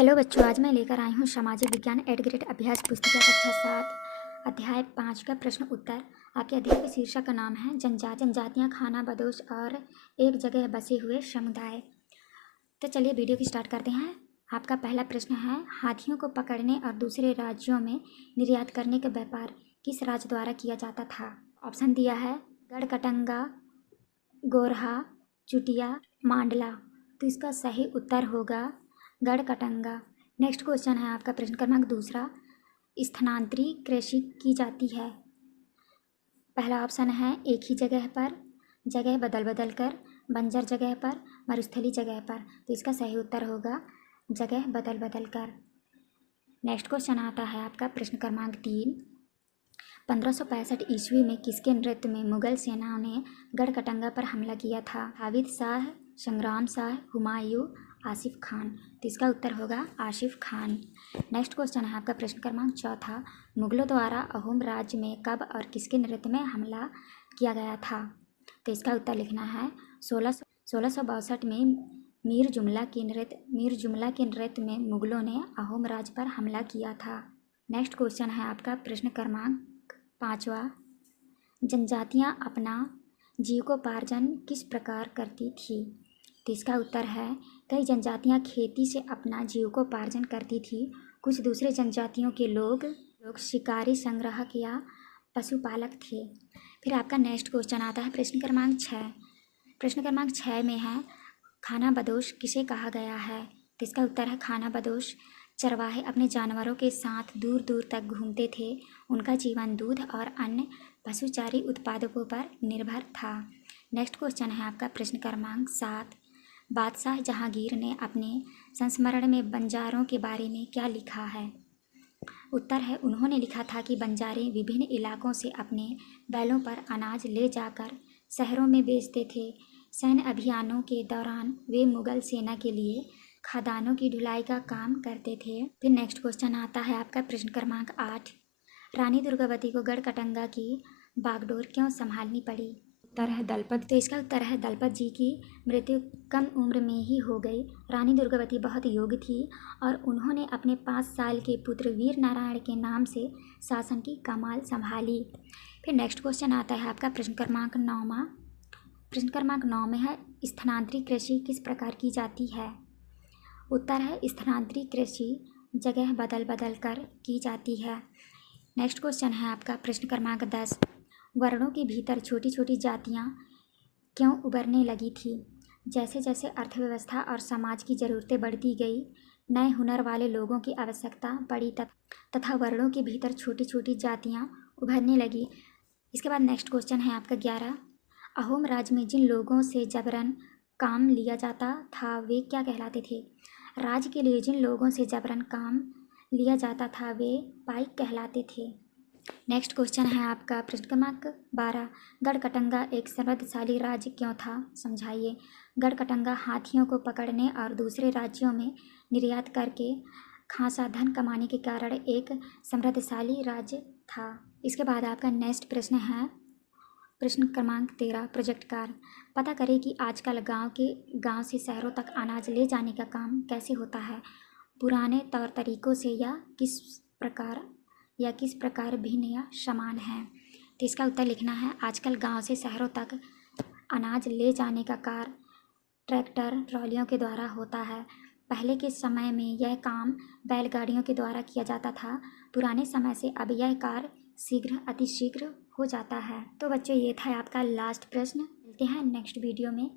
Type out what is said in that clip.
Hello बच्चों, आज मैं लेकर आई हूँ सामाजिक विज्ञान एड ग्रेड अभ्यास पुस्तिका कक्षा 7 अध्याय 5 का प्रश्न उत्तर। आपके अध्याय के शीर्षक का नाम है जनजातियाँ, खाना बदोश और एक जगह बसे हुए समुदाय। तो चलिए वीडियो की स्टार्ट करते हैं। आपका पहला प्रश्न है, हाथियों को पकड़ने और दूसरे राज्यों में निर्यात करने का व्यापार किस राज्य द्वारा किया जाता था? ऑप्शन दिया है गढ़कटंगा, गोरहा, चुटिया, मांडला। तो इसका सही उत्तर होगा गढ़कटंगा। नेक्स्ट क्वेश्चन है आपका प्रश्न क्रमांक 2, स्थानांतरी कृषि की जाती है। पहला ऑप्शन है एक ही जगह पर, जगह बदल बदल कर, बंजर जगह पर, मरुस्थली जगह पर। तो इसका सही उत्तर होगा जगह बदल बदल कर। नेक्स्ट क्वेश्चन आता है आपका प्रश्न क्रमांक 3, 1565 ईस्वी में किसके नेतृत्व में मुगल सेनाओं ने गढ़कटंगा पर हमला किया था? हाविद शाह, संग्राम शाह, हुमायूं, आसिफ खान। तो इसका उत्तर होगा आसिफ खान। नेक्स्ट क्वेश्चन है आपका प्रश्न क्रमांक 4, मुगलों द्वारा अहोम राज्य में कब और किसके नेतृत्व में हमला किया गया था? तो इसका उत्तर लिखना है 1662 में मीर जुमला के नेतृत्व में मुगलों ने अहोम राज्य पर हमला किया था। नेक्स्ट क्वेश्चन है आपका प्रश्न क्रमांक 5, जनजातियाँ अपना जीविकोपार्जन किस प्रकार करती थी? तो इसका उत्तर है कई जनजातियाँ खेती से अपना जीविकोपार्जन करती थी। कुछ दूसरे जनजातियों के लोग शिकारी, संग्राहक या पशुपालक थे। फिर आपका नेक्स्ट क्वेश्चन आता है प्रश्न क्रमांक 6। प्रश्न क्रमांक 6 में है खाना बदोश किसे कहा गया है? तो इसका उत्तर है खाना बदोश चरवाहे अपने जानवरों के साथ दूर दूर तक घूमते थे। उनका जीवन दूध और अन्य पशुचारी उत्पादकों पर निर्भर था। नेक्स्ट क्वेश्चन है आपका प्रश्न क्रमांक 7, बादशाह जहांगीर ने अपने संस्मरण में बंजारों के बारे में क्या लिखा है? उत्तर है उन्होंने लिखा था कि बंजारे विभिन्न इलाकों से अपने बैलों पर अनाज ले जाकर शहरों में बेचते थे। सैन्य अभियानों के दौरान वे मुगल सेना के लिए खदानों की ढुलाई का काम करते थे। फिर नेक्स्ट क्वेश्चन आता है आपका प्रश्न क्रमांक 8, रानी दुर्गावती को गढ़कटंगा की बागडोर क्यों संभालनी पड़ी? उत्तर है दलपत। तो इसका उत्तर है दलपत जी की मृत्यु कम उम्र में ही हो गई। रानी दुर्गावती बहुत योग्य थी और उन्होंने अपने 5 साल के पुत्र वीर नारायण के नाम से शासन की कमान संभाली। फिर नेक्स्ट क्वेश्चन आता है आपका प्रश्न क्रमांक 9। प्रश्न क्रमांक 9 में है स्थानांतरी कृषि किस प्रकार की जाती है? उत्तर है स्थानांतरी कृषि जगह बदल बदल कर की जाती है। नेक्स्ट क्वेश्चन है आपका प्रश्न क्रमांक 10, वर्णों के भीतर छोटी छोटी जातियाँ क्यों उभरने लगी थी? जैसे जैसे अर्थव्यवस्था और समाज की ज़रूरतें बढ़ती गई, नए हुनर वाले लोगों की आवश्यकता पड़ी तथा वर्णों के भीतर छोटी छोटी जातियाँ उभरने लगी। इसके बाद नेक्स्ट क्वेश्चन है आपका 11, अहोम राज्य में जिन लोगों से जबरन काम लिया जाता था वे क्या कहलाते थे? राज्य के लिए जिन लोगों से जबरन काम लिया जाता था वे पाइक कहलाते थे। नेक्स्ट क्वेश्चन है आपका प्रश्न क्रमांक 12, गढ़कटंगा एक समृद्धशाली राज्य क्यों था? समझाइए। गढ़कटंगा हाथियों को पकड़ने और दूसरे राज्यों में निर्यात करके खासा धन कमाने के कारण एक समृद्धशाली राज्य था। इसके बाद आपका नेक्स्ट प्रश्न है प्रश्न क्रमांक 13, प्रोजेक्ट कार्य। पता करें कि आजकल गांव से शहरों तक अनाज ले जाने का काम कैसे होता है? पुराने तौर तरीकों से या किस प्रकार भिन्न या समान है? तो इसका उत्तर लिखना है आजकल गांव से शहरों तक अनाज ले जाने का कार्य ट्रैक्टर, ट्रॉलियों के द्वारा होता है। पहले के समय में यह काम बैलगाड़ियों के द्वारा किया जाता था। पुराने समय से अब यह कार्य अतिशीघ्र हो जाता है। तो बच्चों ये था आपका लास्ट प्रश्न। मिलते हैं नेक्स्ट वीडियो में।